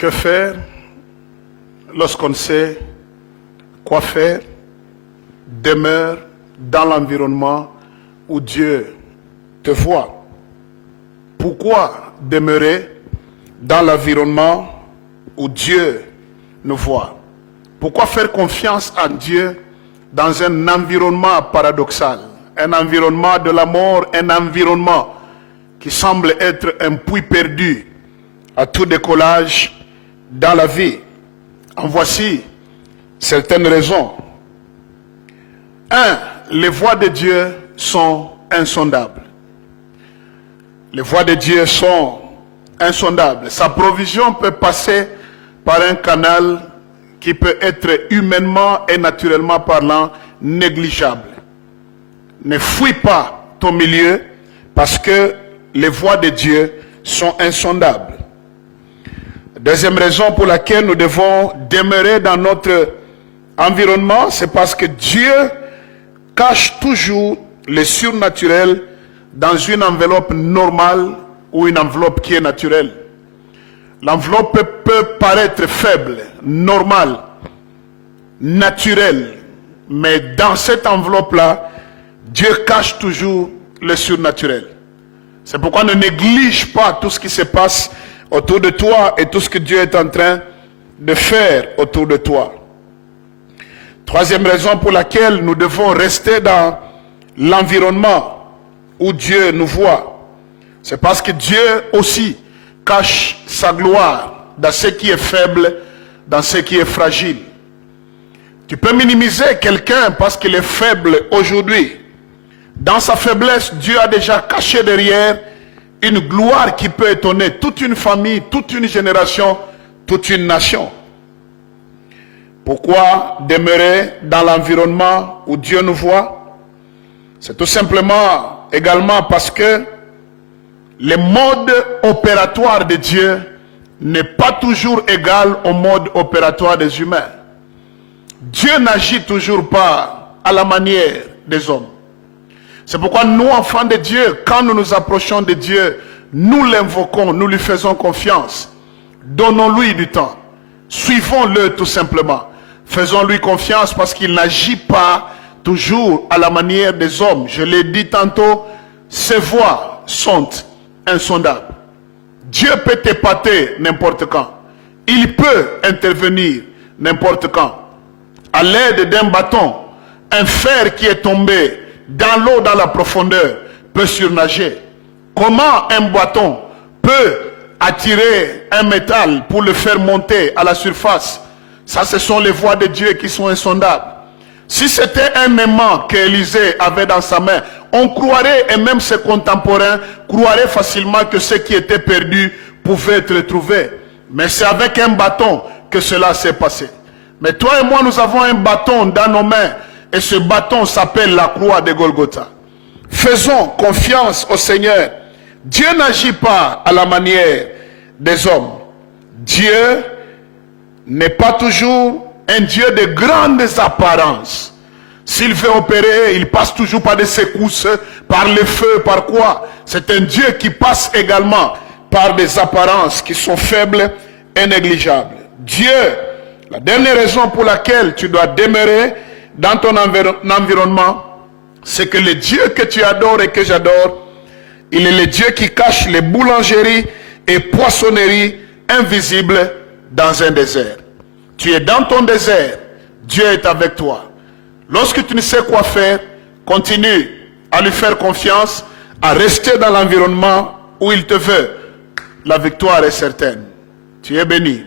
Que faire lorsqu'on sait quoi faire? Demeure dans l'environnement où Dieu te voit. Pourquoi demeurer dans l'environnement où Dieu nous voit? Pourquoi faire confiance en Dieu dans un environnement paradoxal, un environnement de la mort, un environnement qui semble être un puits perdu à tout décollage dans la vie? En voici certaines raisons. 1. Les voies de Dieu sont insondables. Les voies de Dieu sont insondables. Sa provision peut passer par un canal qui peut être humainement et naturellement parlant négligeable. Ne fuis pas ton milieu parce que les voies de Dieu sont insondables. Deuxième raison pour laquelle nous devons demeurer dans notre environnement, c'est parce que Dieu cache toujours le surnaturel dans une enveloppe normale ou une enveloppe qui est naturelle. L'enveloppe peut paraître faible, normale, naturelle, mais dans cette enveloppe-là, Dieu cache toujours le surnaturel. C'est pourquoi ne néglige pas tout ce qui se passe autour de toi et tout ce que Dieu est en train de faire autour de toi. Troisième raison pour laquelle nous devons rester dans l'environnement où Dieu nous voit, c'est parce que Dieu aussi cache sa gloire dans ce qui est faible, dans ce qui est fragile. Tu peux minimiser quelqu'un parce qu'il est faible aujourd'hui. Dans sa faiblesse, Dieu a déjà caché derrière une gloire qui peut étonner toute une famille, toute une génération, toute une nation. Pourquoi demeurer dans l'environnement où Dieu nous voit? C'est tout simplement également parce que le mode opératoire de Dieu n'est pas toujours égal au mode opératoire des humains. Dieu n'agit toujours pas à la manière des hommes. C'est pourquoi nous, enfants de Dieu, quand nous nous approchons de Dieu, nous l'invoquons, nous lui faisons confiance. Donnons-lui du temps. Suivons-le tout simplement. Faisons-lui confiance parce qu'il n'agit pas toujours à la manière des hommes. Je l'ai dit tantôt, ses voies sont insondables. Dieu peut t'épater n'importe quand. Il peut intervenir n'importe quand. À l'aide d'un bâton, un fer qui est tombé dans l'eau, dans la profondeur, peut surnager. Comment un bâton peut attirer un métal pour le faire monter à la surface? Ça, ce sont les voies de Dieu qui sont insondables. Si c'était un aimant qu'Élisée avait dans sa main, on croirait, et même ses contemporains croiraient facilement que ce qui était perdu pouvait être trouvé. Mais c'est avec un bâton que cela s'est passé. Mais toi et moi, nous avons un bâton dans nos mains, et ce bâton s'appelle la croix de Golgotha. Faisons confiance au Seigneur. Dieu n'agit pas à la manière des hommes. Dieu n'est pas toujours un Dieu de grandes apparences. S'il veut opérer, il passe toujours par des secousses, par le feu, par quoi? C'est un Dieu qui passe également par des apparences qui sont faibles et négligeables. Dieu, la dernière raison pour laquelle tu dois demeurer dans ton environnement, c'est que le Dieu que tu adores et que j'adore, il est le Dieu qui cache les boulangeries et poissonneries invisibles dans un désert. Tu es dans ton désert, Dieu est avec toi. Lorsque tu ne sais quoi faire, continue à lui faire confiance, à rester dans l'environnement où il te veut. La victoire est certaine. Tu es béni.